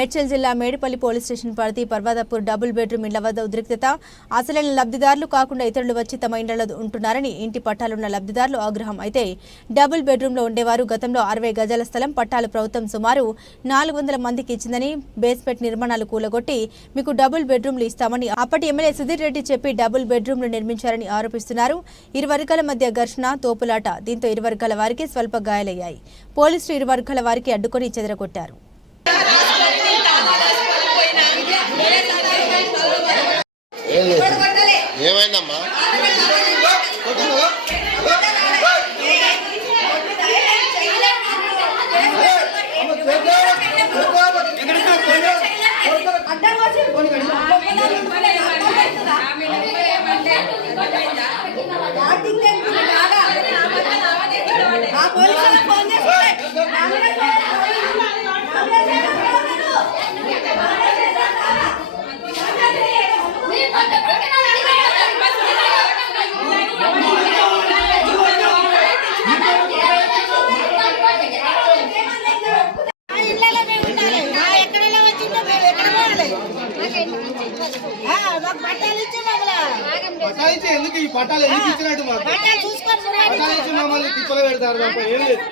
మేడ్చల్ జిల్లా Medipalli police station పరిధి పర్వాదపూర్ double bedroom ఇళ్ళ వద్ద ఉద్రిక్తత అసలైన లబ్ధిదారులు కాకుండా ఇతరులు వచ్చి తమ ఇండ్లలో ఉంటున్నారని ఇంటి పట్టాలున్న లబ్ధిదారులు ఆగ్రహం. అయితే డబుల్ బెడ్రూమ్లో ఉండేవారు గతంలో అరవై గజాల స్థలం పట్టాలు ప్రభుత్వం సుమారు నాలుగు వందల మందికి ఇచ్చిందని బేస్మెంట్ నిర్మాణాలు కూలగొట్టి మీకు డబుల్ బెడ్రూమ్లు ఇస్తామని అప్పటి ఎమ్మెల్యే సుధీర్ రెడ్డి చెప్పి డబుల్ బెడ్రూమ్లు నిర్మించారని ఆరోపిస్తున్నారు. ఇరు వర్గాల మధ్య ఘర్షణ తోపులాట దీంతో ఇరు వర్గాల వారికి స్వల్ప గాయాలయ్యాయి. పోలీసులు ఇరు వర్గాల వారికి అడ్డుకొని చెదరగొట్టారు ఏం చేసింది? ఏమైందమ్మా? పటాయించి ఎందుకు ఈ పటాలు ఎందుకు ఇచ్చినట్టు మాకు? పటాలు ఇచ్చి మమ్మల్ని తిప్పలు పెడతారు తప్ప ఏం లేదు.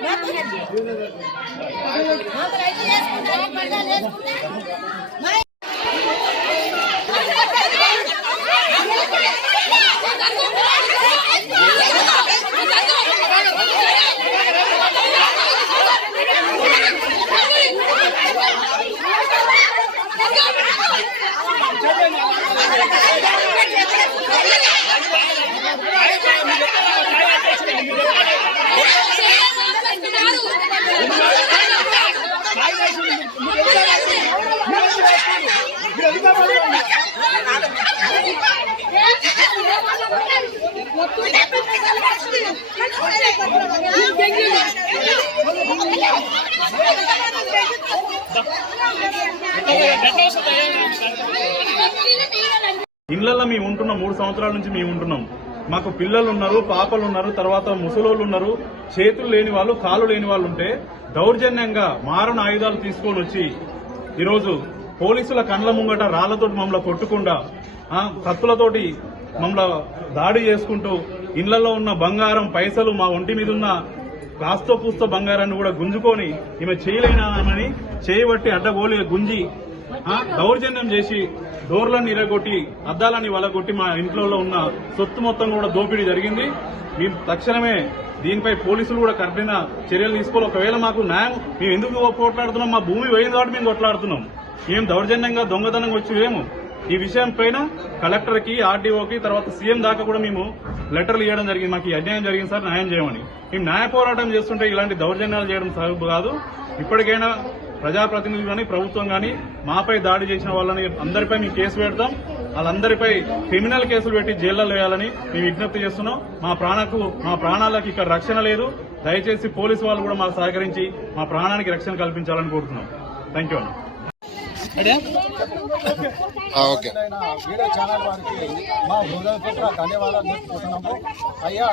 Gracias. ఇళ్ళలో మేము ఉంటున్నాం మూడు సంవత్సరాల నుంచి మేము ఉంటున్నాం. మాకు పిల్లలు ఉన్నారు పాపలు ఉన్నారు తర్వాత ముసలోళ్ళు ఉన్నారు చేతులు లేని వాళ్ళు కాలు లేని వాళ్ళు ఉంటే దౌర్జన్యంగా మారణ ఆయుధాలు తీసుకొని వచ్చి ఈరోజు పోలీసుల కండ్ల ముంగట రాళ్ళతోటి మమ్మల్ని కొట్టకుండా కత్తులతోటి మమ్మల్ని దాడి చేసుకుంటూ ఇళ్ళలో ఉన్న బంగారం పైసలు మా ఒంటి మీద ఉన్న కాస్తో పూస్తో బంగారాన్ని కూడా గుంజుకొని ఈమె చేయలేనామని చేయబట్టి అడ్డగోలి గుంజి దౌర్జన్యం చేసి డోర్లను ఇరగొట్టి అద్దాలని వలగొట్టి మా ఇంట్లో ఉన్న సొత్తు మొత్తం కూడా దోపిడీ జరిగింది. మేము తక్షణమే దీనిపై పోలీసులు కూడా కఠిన చర్యలు తీసుకోవాలి. ఒకవేళ మాకు న్యాయం మేము ఎందుకు కొట్లాడుతున్నాం మా భూమి పోయింది కాబట్టి మేము కొట్లాడుతున్నాం. మేము దౌర్జన్యంగా దొంగతనంగా వచ్చి ఈ విషయం పైన కలెక్టర్కి ఆర్డీఓకి తర్వాత సీఎం దాకా కూడా మేము లెటర్లు ఇవ్వడం జరిగింది. మాకు ఈ అన్యాయం జరిగింది సార్ న్యాయం చేయమని. మేము న్యాయ పోరాటం చేస్తుంటే ఇలాంటి దౌర్జన్యాలు చేయడం సాగు కాదు. ఇప్పటికైనా ప్రజాప్రతినిధులు కానీ ప్రభుత్వం కానీ మాపై దాడి చేసిన వాళ్ళని అందరిపై మేము కేసు పెడతాం. వాళ్ళందరిపై క్రిమినల్ కేసులు పెట్టి జైల్లో వేయాలని మేము విజ్ఞప్తి చేస్తున్నాం. మా ప్రాణకు మా ప్రాణాలకు ఇక్కడ రక్షణ లేదు. దయచేసి పోలీసు వాళ్ళు కూడా మాకు సహకరించి మా ప్రాణానికి రక్షణ కల్పించాలని కోరుతున్నాం. థ్యాంక్ యూ అన్న. ఓకే. వీడియో ఛానల్ వారికి మా హృదయపూర్వక ధన్యవాదాలు చెప్పుకుంటున్నాము అయ్యా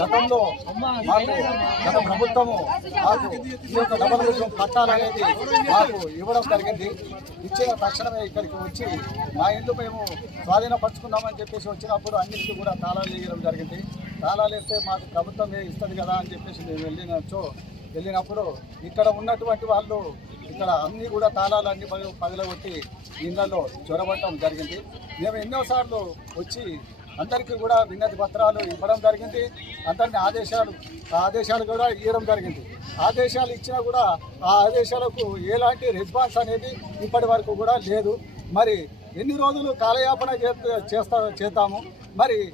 గతంలో మాకు గత ప్రభుత్వము మాకు ఈ యొక్క డబల్ బెడ్రూమ్ పట్టాలనేది మాకు ఇవ్వడం జరిగింది. ఇచ్చిన తక్షణమే ఇక్కడికి వచ్చి మా ఇల్లు మేము స్వాధీనపరచుకున్నామని చెప్పేసి వచ్చినప్పుడు అన్నింటికి కూడా తాళాలు వేయడం జరిగింది. తాళాలు వేస్తే మాకు ప్రభుత్వమే ఇస్తుంది కదా అని చెప్పేసి మేము వెళ్ళినచో వెళ్ళినప్పుడు ఇక్కడ ఉన్నటువంటి వాళ్ళు ఇక్కడ అన్ని కూడా తాళాలన్నీ పగ- పగలగొట్టి ఇళ్ళలో చొరబట్టడం జరిగింది. మేము ఎన్నోసార్లు వచ్చి అందరికీ కూడా విన్నతి పత్రాలు ఇవ్వడం జరిగింది. అందరిని ఆదేశాలు ఆదేశాలు కూడా ఇవ్వడం జరిగింది. ఆదేశాలు ఇచ్చినా కూడా ఆ ఆదేశాలకు ఎలాంటి రెస్పాన్స్ అనేది ఇప్పటి వరకు కూడా లేదు. మరి ఎన్ని రోజులు కాలయాపన చేస్తా చేద్దాము మరి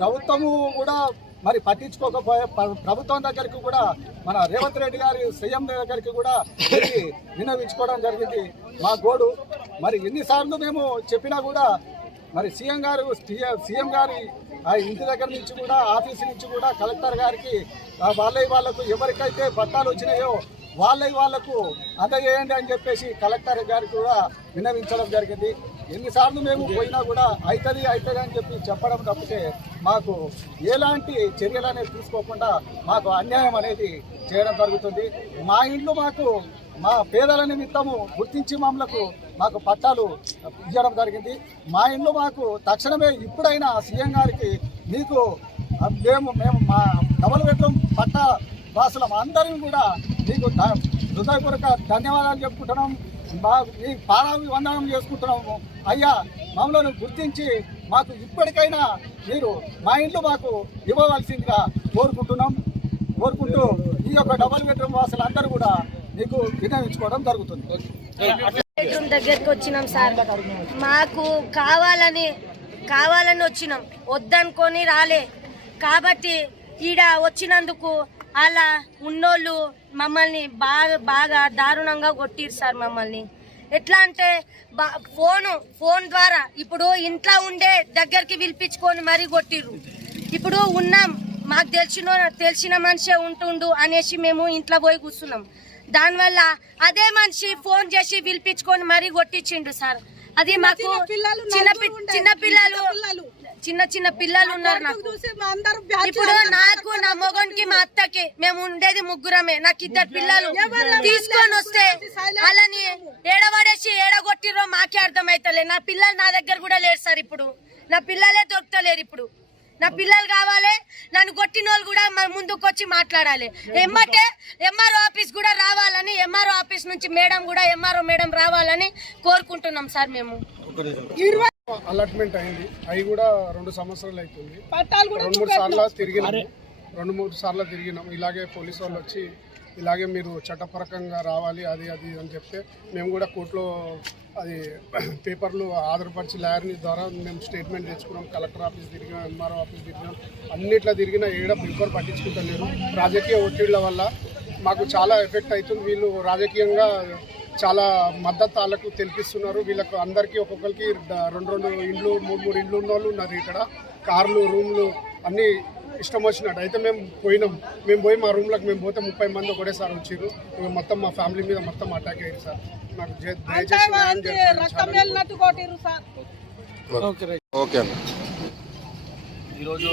ప్రభుత్వము కూడా మరి పట్టించుకోకపోయే ప్రభుత్వం దగ్గరికి కూడా మన రేవంత్ రెడ్డి గారి సీఎం దగ్గరికి కూడా వినియోగించుకోవడం జరిగింది. మా గోడు. మరి ఎన్నిసార్లు మేము చెప్పినా కూడా మరి సీఎం గారు సీఎం గారి ఆ ఇంటి దగ్గర నుంచి కూడా ఆఫీస్ నుంచి కూడా కలెక్టర్ గారికి వాళ్ళ వాళ్ళకు ఎవరికైతే పట్టాలు వచ్చినాయో వాళ్ళ వాళ్ళకు అందజేయండి అని చెప్పేసి కలెక్టర్ గారికి కూడా విన్నవించడం జరిగింది. ఎన్నిసార్లు మేము పోయినా కూడా అవుతుంది అవుతుంది అని చెప్పి చెప్పడం తప్పితే మాకు ఎలాంటి చర్యలు అనేది తీసుకోకుండా మాకు అన్యాయం అనేది చేయడం జరుగుతుంది. మా ఇండ్లు మాకు మా పేదల నిమిత్తము గుర్తించి మమ్మలకు మాకు పట్టాలు ఇవ్వడం జరిగింది. మా ఇండ్లు మాకు తక్షణమే ఇప్పుడైనా సీఎం గారికి మీకు మేము మేము మా డబల్ బెడ్రూమ్ పట్టా వాసులం అందరం కూడా మీకు హృదయపూర్వక ధన్యవాదాలు చెప్పుకుంటున్నాం. మా మీ పాదాభి వందనం చేసుకుంటున్నాము అయ్యా మమ్మల్ని గుర్తించి మాకు ఇప్పటికైనా మీరు మా ఇంట్లో మాకు ఇవ్వవలసిందిగా కోరుకుంటున్నాం. కోరుకుంటూ ఈ యొక్క డబల్ బెడ్రూమ్ వాసులందరూ కూడా మీకు వినియోగించుకోవడం జరుగుతుంది. బెడ్రూమ్ దగ్గరికి వచ్చినాం సార్. మాకు కావాలని కావాలని వచ్చినాం. వద్దనుకొని రాలే. కాబట్టి ఈడ వచ్చినందుకు అలా ఉన్నోళ్ళు మమ్మల్ని బాగా బాగా దారుణంగా కొట్టిరు సార్ మమ్మల్ని. ఎట్లా అంటే బా- ఫోను ఫోన్ ద్వారా ఇప్పుడు ఇంట్లో ఉండే దగ్గరికి పిలిపించుకొని మరీ కొట్టిర్రు. ఇప్పుడు ఉన్నాం మాకు తెలిసిన తెలిసిన మనిషే ఉంటుండు అనేసి మేము ఇంట్లో పోయి కూర్చున్నాం. దానివల్ల అదే మనిషి ఫోన్ చేసి పిలిపించుకొని మరీ కొట్టించిండు సార్. అది మాకు చిన్న చిన్న పిల్లలు. చిన్న చిన్న పిల్లలు ఉన్నారు నాకు. ఇప్పుడు నాకు నా మొగన్కి మా అత్తకి మేము ఉండేది ముగ్గురమే. నాకు ఇద్దరు పిల్లలు. తీసుకొని వస్తే అలాని ఏడబడేసి ఏడగొట్టిరో మాకే అర్థమైతలే. నా పిల్లలు నా దగ్గర కూడా లేరు సార్ ఇప్పుడు. నా పిల్లలే దొరుకుతలేరు ఇప్పుడు. నా పిల్లలు కావాలి. నన్ను కొట్టిన వాళ్ళు కూడా ముందుకు వచ్చి మాట్లాడాలి. ఎమ్మటే ఎంఆర్ఓ ఆఫీస్ కూడా రావాలని ఎంఆర్ఓ ఆఫీస్ నుంచి మేడం కూడా ఎంఆర్ఓ మేడం రావాలని కోరుకుంటున్నాం సార్ మేము. అలాట్మెంట్ అయింది. అవి కూడా రెండు సంవత్సరాలు అవుతుంది రెండు మూడు సార్లు తిరిగినాము రెండు మూడు సార్లు తిరిగినాం. ఇలాగే పోలీసు వాళ్ళు వచ్చి ఇలాగే మీరు చట్టపరకంగా రావాలి అది అది అని చెప్తే మేము కూడా కోర్టులో అది పేపర్లు ఆధారపరిచి లాయర్ని ద్వారా మేము స్టేట్మెంట్ తెచ్చుకున్నాం. కలెక్టర్ ఆఫీస్ తిరిగినాం ఎంఆర్ఓ ఆఫీస్ తిరిగినాం. అన్నిట్లో తిరిగినా ఏడ పేపర్ పట్టించుకుంటలేరు. రాజకీయ ఒత్తిళ్ళ వల్ల మాకు చాలా ఎఫెక్ట్ అవుతుంది. వీళ్ళు రాజకీయంగా చాలా మద్దతు వాళ్ళకు తెలిపిస్తున్నారు. వీళ్ళకు అందరికీ ఒక్కొక్కరికి రెండు రెండు ఇండ్లు మూడు మూడు ఇండ్లు ఉన్న వాళ్ళు ఉన్నారు ఇక్కడ. కార్లు రూమ్లు అన్నీ ఇష్టం వచ్చినట్టు. అయితే మేము పోయినాం. మేము పోయి మా రూమ్లకు మేము పోతే ముప్పై మంది ఒకటేసారి వచ్చారు మొత్తం మా ఫ్యామిలీ మీద మొత్తం అటాక్ అయ్యారు సార్. నాకు దయచేసి ఓకే. అన్న. ఈరోజు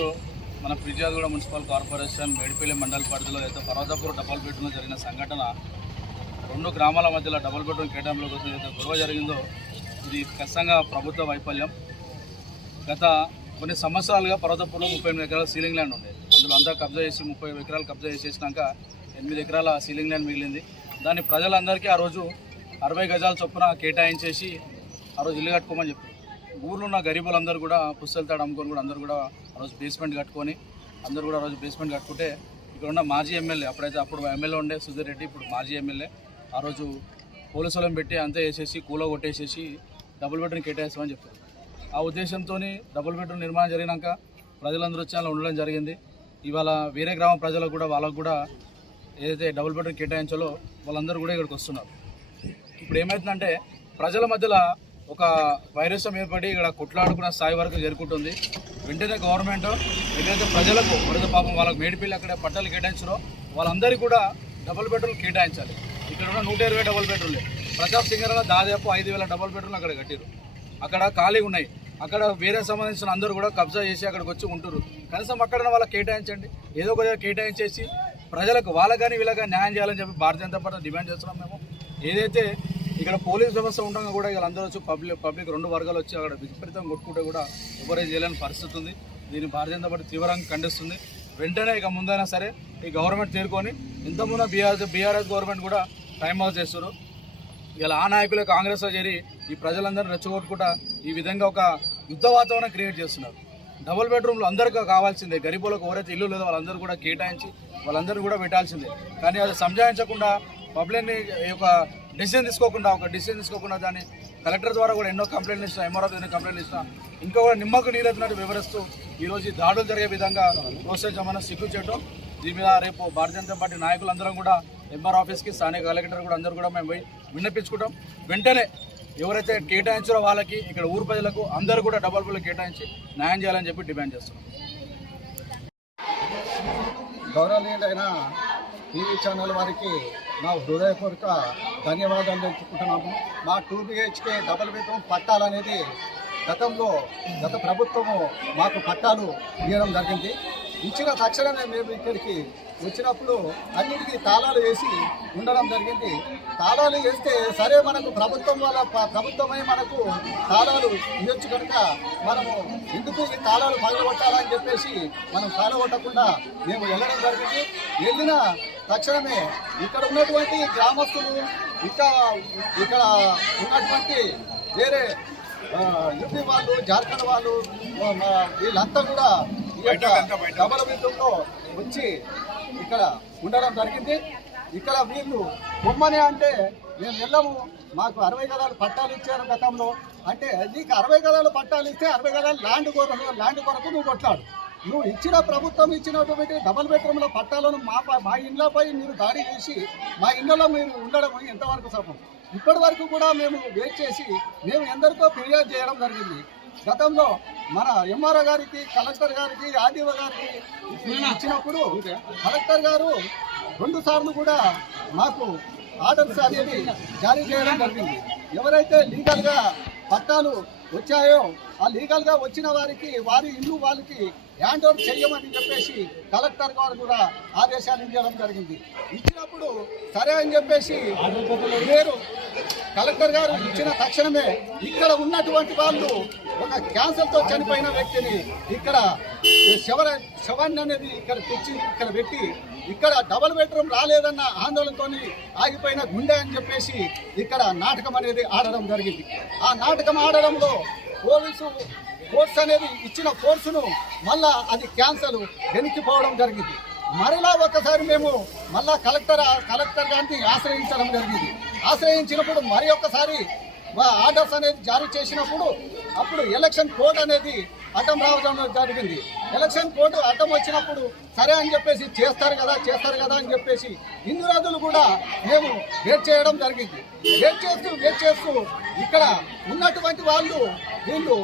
మన ఫిర్యాదుగూడ మున్సిపల్ కార్పొరేషన్ మేడిపల్లి మండల పరిధిలో అయితే పర్వతపూర్ డబల్ బెడ్రూమ్లో జరిగిన సంఘటన రెండు గ్రామాల మధ్యలో డబల్ బెడ్రూమ్ కేటాయింపులో ఏదైతే గొడవ జరిగిందో ఇది ఖచ్చితంగా ప్రభుత్వ వైఫల్యం. గత కొన్ని సంవత్సరాలుగా పర్వతపూర్లో ముప్పై ఎనిమిది ఎకరాల సీలింగ్ ల్యాండ్ ఉండే అందులో అంతా కబ్జా చేసి ముప్పై ఎకరాలు కబ్జా చేసేసినాక ఎనిమిది ఎకరాల సీలింగ్ ల్యాండ్ మిగిలింది. దాన్ని ప్రజలందరికీ ఆ రోజు అరవై గజాల చొప్పున కేటాయించేసి ఆ రోజు ఇల్లు కట్టుకోమని చెప్పారు. ఊర్లో ఉన్న గరీబులందరూ కూడా పుస్తలు తాడు అమ్ముకొని కూడా అందరూ కూడా ఆ రోజు బేస్మెంట్ కట్టుకొని అందరూ కూడా ఆ రోజు బేస్మెంట్ కట్టుకుంటే ఇక్కడ ఉన్న మాజీ ఎమ్మెల్యే అప్పుడైతే అప్పుడు ఎమ్మెల్యే ఉండే సుధీర్ రెడ్డి ఇప్పుడు మాజీ ఎమ్మెల్యే. ఆ రోజు పోలీసు వాళ్ళని పెట్టి అంతా వేసేసి కూల కొట్టేసేసి డబుల్ బెడ్రూమ్ కేటాయిస్తామని చెప్పారు. ఆ ఉద్దేశంతో డబుల్ బెడ్రూమ్ నిర్మాణం జరిగినాక ప్రజలందరూ వచ్చి అలా ఉండడం జరిగింది. ఇవాళ వేరే గ్రామ ప్రజలకు కూడా వాళ్ళకు కూడా ఏదైతే డబుల్ బెడ్రూమ్ కేటాయించాలో వాళ్ళందరూ కూడా ఇక్కడికి వస్తున్నారు. ఇప్పుడు ఏమవుతుందంటే ప్రజల మధ్యలో ఒక వైరస్యం ఏర్పడి ఇక్కడ కొట్లాడుకున్న స్థాయి వరకు చేరుకుంటుంది వెంటనే గవర్నమెంట్ ఏదైతే ప్రజలకు వరద పాపం వాళ్ళకి మేడిపిల్లి అక్కడ పట్టాలు కేటాయించారో వాళ్ళందరికీ కూడా డబుల్ బెడ్రూమ్ కేటాయించాలి. ఇక్కడ నూట ఇరవై డబుల్ బెడ్రూమ్లే ప్రతాప్ సింగర్లో దాదాపు ఐదు వేల డబుల్ బెడ్రూమ్లు అక్కడ కట్టారు అక్కడ ఖాళీ ఉన్నాయి. అక్కడ వేరే సంబంధించిన అందరూ కూడా కబ్జా చేసి అక్కడికి వచ్చి ఉంటారు కనీసం అక్కడ వాళ్ళకి కేటాయించండి. ఏదో ఒక కేటాయించేసి ప్రజలకు వాళ్ళ కానీ వీళ్ళ కానీ న్యాయం చేయాలని చెప్పి భారతీయ జనతా పార్టీ డిమాండ్ చేస్తున్నాం మేము. ఏదైతే ఇక్కడ పోలీస్ వ్యవస్థ ఉండగా కూడా వీళ్ళందరూ వచ్చి పబ్లిక్ పబ్లిక్ రెండు వర్గాలు వచ్చి అక్కడ విపరీతం కొట్టుకుంటే కూడా ఎవరే చేయలేని పరిస్థితి ఉంది. దీన్ని భారతీయ జనతా పార్టీ తీవ్రంగా ఖండిస్తుంది. వెంటనే ఇక ముందైనా సరే ఈ గవర్నమెంట్ తేరుకొని ఇంతకుముందు బీఆర్ బీఆర్ఎస్ గవర్నమెంట్ కూడా టైం పాస్ చేస్తారు ఇలా ఆ నాయకులే కాంగ్రెస్లో చేరి ఈ ప్రజలందరూ రెచ్చగొట్టుకుంటా ఈ విధంగా ఒక యుద్ధ వాతావరణం క్రియేట్ చేస్తున్నారు. డబుల్ బెడ్రూమ్లు అందరికీ కావాల్సిందే. గరీబులకు ఎవరైతే ఇల్లు లేదో వాళ్ళందరూ కూడా కేటాయించి వాళ్ళందరూ కూడా పెట్టాల్సిందే. కానీ అది సంజాయించకుండా పబ్లిక్ని యొక్క డిసిజన్ తీసుకోకుండా ఒక డిసిజన్ తీసుకోకుండా దాన్ని కలెక్టర్ ద్వారా కూడా ఎన్నో కంప్లైంట్లు ఇస్తాం ఎంఆర్ఓ ఎన్నో కంప్లైంట్లు ఇస్తాం ఇంకా కూడా నిమ్మకు నీరెత్తినట్టు వివరిస్తూ ఈరోజు ఈ దాడులు జరిగే విధంగా ప్రోత్సహించమని సిగ్గు చేయడం దీని మీద రేపు భారతీయ జనతా పార్టీ నాయకులందరం కూడా ఎంఆర్ ఆఫీస్కి స్థానిక కలెక్టర్ కూడా అందరూ కూడా మేము పోయి విన్నపించుకుంటాం. వెంటనే ఎవరైతే కేటాయించారో వాళ్ళకి ఇక్కడ ఊరు ప్రజలకు అందరూ కూడా డబల్ బిల్లు కేటాయించి న్యాయం చేయాలని చెప్పి డిమాండ్ చేస్తున్నాం. గౌరవనీయులైన టీవీ ఛానల్ వారికి నా హృదయపూర్వక ధన్యవాదాలు తెలుపుకుంటున్నాము. మా టూ బిహెచ్కే డబల్ బెడ్రూమ్ పట్టాలనేది గతంలో గత ప్రభుత్వము మాకు పట్టాలు ఇవ్వడం జరిగింది. ఇచ్చిన తక్షణమే మేము ఇక్కడికి వచ్చినప్పుడు అన్నిటికీ తాళాలు వేసి ఉండడం జరిగింది. తాళాలు వేస్తే సరే మనకు ప్రభుత్వం వల్ల ప్రభుత్వమే మనకు తాళాలు ఇవ్వచ్చు కనుక మనము ఎందుకు ఈ తాళాలు పగలగొట్టాలని చెప్పేసి మనం పగలగొట్టకుండా మేము వెళ్ళడం జరిగింది. వెళ్ళిన తక్షణమే ఇక్కడ ఉన్నటువంటి గ్రామస్తులు ఇంకా ఇక్కడ ఉన్నటువంటి వేరే యూపీ వాళ్ళు జార్ఖండ్ వాళ్ళు వీళ్ళంతా కూడా ఈ యొక్క డబల్ బెడ్రూమ్లో వచ్చి ఇక్కడ ఉండడం జరిగింది. ఇక్కడ వీళ్ళు బొమ్మని అంటే మేము వెళ్ళము. మాకు అరవై గదాలు పట్టాలు ఇచ్చారు గతంలో. అంటే నీకు అరవై గదాలు పట్టాలు ఇస్తే అరవై గదాలు ల్యాండ్ కొరకు ల్యాండ్ కొరకు నువ్వు కొట్లాడు. నువ్వు ఇచ్చిన ప్రభుత్వం ఇచ్చినటువంటి డబల్ బెడ్రూమ్ల పట్టాలను మా మా ఇళ్ళపై మీరు దాడి చేసి మా ఇళ్ళలో మీరు ఉండడం ఎంతవరకు సఫలం ఇప్పటి వరకు కూడా మేము వెయిట్ చేసి మేము ఎందరితో ఫిర్యాదు చేయడం జరిగింది. గతంలో మన ఎంఆర్ఓ గారికి కలెక్టర్ గారికి ఆర్డీఓ గారికి ఇచ్చినప్పుడు కలెక్టర్ గారు రెండు సార్లు కూడా మాకు ఆర్డర్స్ అనేది జారీ చేయడం జరిగింది. ఎవరైతే లీగల్గా పట్టాలు వచ్చాయో ఆ లీగల్గా వచ్చిన వారికి వారి ఇల్లు వాళ్ళకి హ్యాండ్ ఓవర్ చేయమని చెప్పేసి కలెక్టర్ గారు కూడా ఆదేశాలు ఇవ్వడం జరిగింది. ఇచ్చినప్పుడు సరే అని చెప్పేసి పేరు కలెక్టర్ గారు ఇచ్చిన తక్షణమే ఇక్కడ ఉన్నటువంటి వాళ్ళు ఒక క్యాన్సర్తో చనిపోయిన వ్యక్తిని ఇక్కడ శవ శవాన్ని అనేది ఇక్కడ తెచ్చి ఇక్కడ పెట్టి ఇక్కడ డబల్ బెడ్రూమ్ రాలేదన్న ఆందోళనతో ఆగిపోయిన గుండె అని చెప్పేసి ఇక్కడ నాటకం అనేది ఆడడం జరిగింది. ఆ నాటకం ఆడడంలో పోలీసు ఫోర్స్ అనేది ఇచ్చిన ఫోర్సును మళ్ళా అది క్యాన్సల్ వెనక్కిపోవడం జరిగింది. మరలా ఒకసారి మేము మళ్ళా కలెక్టర్ కలెక్టర్ గారిని ఆశ్రయించడం జరిగింది. ఆశ్రయించినప్పుడు మరి ఒక్కసారి మా ఆర్డర్స్ అనేది జారీ చేసినప్పుడు అప్పుడు ఎలక్షన్ కోడ్ అనేది అడ్డం రావడం జరిగింది. ఎలక్షన్ కోర్టు అడ్డం వచ్చినప్పుడు సరే అని చెప్పేసి చేస్తారు కదా చేస్తారు కదా అని చెప్పేసి ఇన్ని రోజులు కూడా మేము వెయిట్ చేయడం జరిగింది. వెయిట్ చేస్తూ వెయిట్ చేస్తూ ఇక్కడ ఉన్నటువంటి వాళ్ళు వీళ్ళు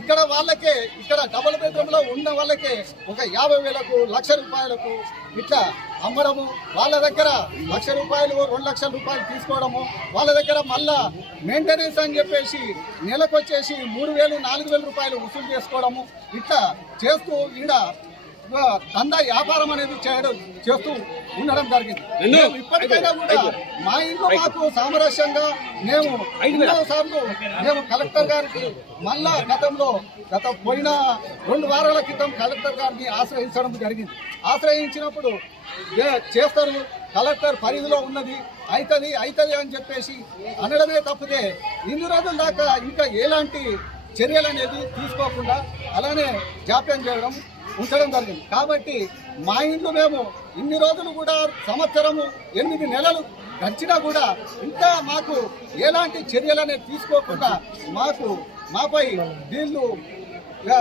ఇక్కడ వాళ్ళకే ఇక్కడ డబుల్ బెడ్రూమ్లో ఉన్న వాళ్ళకే ఒక యాభై వేలకు లక్ష రూపాయలకు ఇట్లా అమ్మడము. వాళ్ళ దగ్గర లక్ష రూపాయలు రెండు లక్షల రూపాయలు తీసుకోవడము. వాళ్ళ దగ్గర మళ్ళా మెయింటెనెన్స్ అని చెప్పేసి నెలకు వచ్చేసి మూడు వేలు నాలుగు వేల రూపాయలు వసూలు చేసుకోవడము. ఇట్లా చేస్తూ ఈడ దందా వ్యాపారం అనేది చేయడం చేస్తూ ఉండడం జరిగింది. ఇప్పటికైనా కూడా మా ఇంట్లో మాకు సామరస్యంగా మేము సార్లు మేము కలెక్టర్ గారికి మళ్ళా గతంలో గత పోయిన రెండు వారాల క్రితం కలెక్టర్ గారిని ఆశ్రయించడం జరిగింది. ఆశ్రయించినప్పుడు చేస్తారు కలెక్టర్ పరిధిలో ఉన్నది అవుతుంది అవుతుంది అని చెప్పేసి అనడమే తప్పితే ఇన్ని రోజుల దాకా ఇంకా ఎలాంటి చర్యలు అనేది తీసుకోకుండా అలానే జాప్యం చేయడం ఉంచడం జరిగింది. కాబట్టి మా ఇంట్లో మేము ఇన్ని రోజులు కూడా సంవత్సరము ఎనిమిది నెలలు గడిచినా కూడా ఇంకా మాకు ఎలాంటి చర్యలు అనేది తీసుకోకుండా మాకు మాపై వీళ్ళు